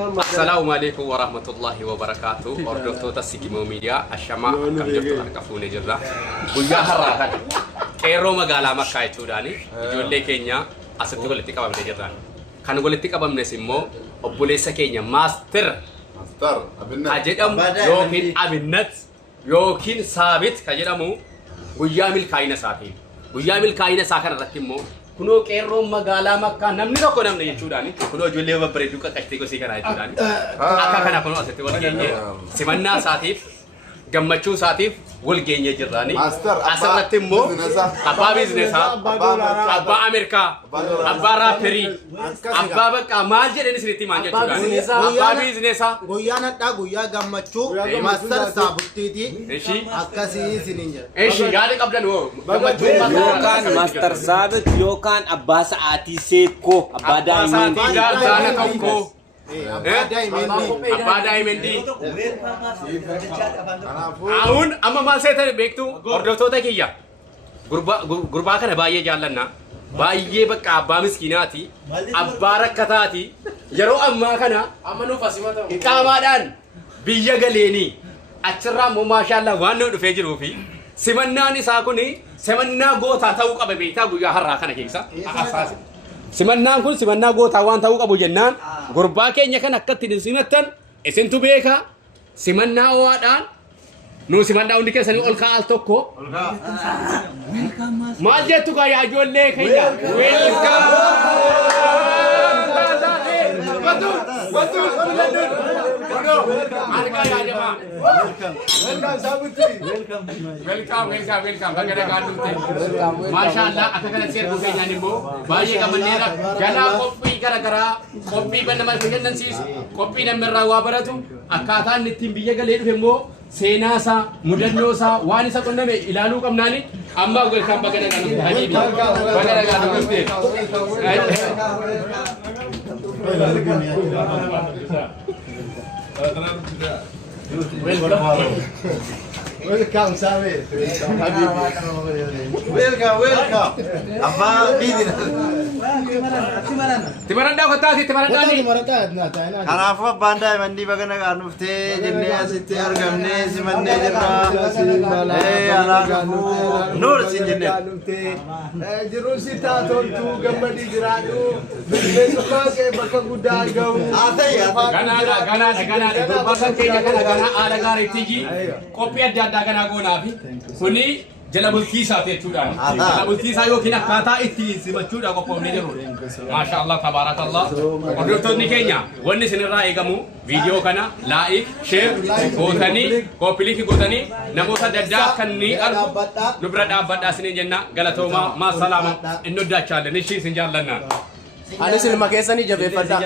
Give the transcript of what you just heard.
السلام عليكم ورحمة الله وبركاته. أردفتو تسيكمو ميديا الشماء كم جفتو هركفوني جرا. بويا هراكان. كيرو مقالا مكاي توداني. جولي كينيا أسد تقول لتيكا بمن جرا. كانوا قول لتيكا بمن سيمو. أبوليسا كينيا ماستر. أجدام يوكين أبنت يوكين ثابت كجدامو. بويا ميل كاينة ساكين. بويا ميل كاينة ساكن رتيمو. Kuno kero magala makka namni tokko namni jechuudhaani kuno ijoollee babbareedduu qaqqaxtee gosii kana jechuudhaani akka kana kuno asitti wal geenye simannaa isaatiif gammachuu isaatiif wal geenye jirraani asirratti immoo abbaa biizineesaa abbaa Ameerikaa abbaa raaperii abbaa bakka maal jedhani isinitti maal jechuudhaani abbaa biizineesaa guyyaan hadhaa guyyaa gammachuu maastar saabuttiiti akkasii isiniin jedha eeshi yaada qabdan hoo gammachuu yookaan maastar saabit yookaan abbaa sa'aatii seekoo abbaa daa'imman Abba Diamond. Aun amma maal seetan beektu hordoftoota kiyya. Gurbaa kana baay'ee jaallanna. Baay'ee bakka abbaa miskiinaati. Abbaa rakkataati. Yeroo ammaa kana amma nuuf asimata qaamaadhaan biyya galeeni. Achirraa immoo maashaallah waan nu dhufee jiruu fi simannaan isaa kuni simannaa gootaa ta'uu qaba beektaa guyyaa har'aa kana keessa. Simannaan kun simannaa gootaa waan ta'uu qabu jennaan gurbaa keenya kan akkatti simattan isintu beeka simannaa ho'aadhaan nu simannaa hundi keessanii ol ka'al tokko maal jettu kaa yaa ijoollee keenya Mashallah, akka kana seerbu keenyaan immoo baay'ee gammanneera. Ganaa qophii garaagaraa qophii nama bashannansiisu qophii namirraa waa baratu akkaataa inni ittiin biyya galee dhufe immoo seenaa isaa mudannoo isaa waan isa qunname ilaaluu qabnaani amma welcome baga nagaa nuti habiibi baga nagaa nuti welcome Sabe welcome Abba bidina Timaran dah kata si timaran dah ni. Kanaafuu abbaan daa'imman baga nagaa dhuftee jennee asitti argamne simannee jirra. Nuur si jennee. Jiruu si taatoltu gammadii jiraadhu. Bineensota kee bakka guddaa gahu. Ganaa gurbaa keenya kana ganaa haala gaariitti ji qophii adda addaa ganaa goonaafi kuni jala bultii isaati jechuudhaan jala bultii isaa yookiin akkaataa itti simachuudha qophoofnee jiru. Maashaallah tabaarakallah. Hordoftoonni keenya wanni isinirraa eegamu viidiyoo kana laayik sheer gootanii koppiliikii gootanii namoota adda addaa kan ni argu nu bira dhaabbadhaa isiniin jenna galatoomaa maasalaama inni oddaachaalen ishii isin jaallanna. Anis ilma keessanii jabeeffadhaa.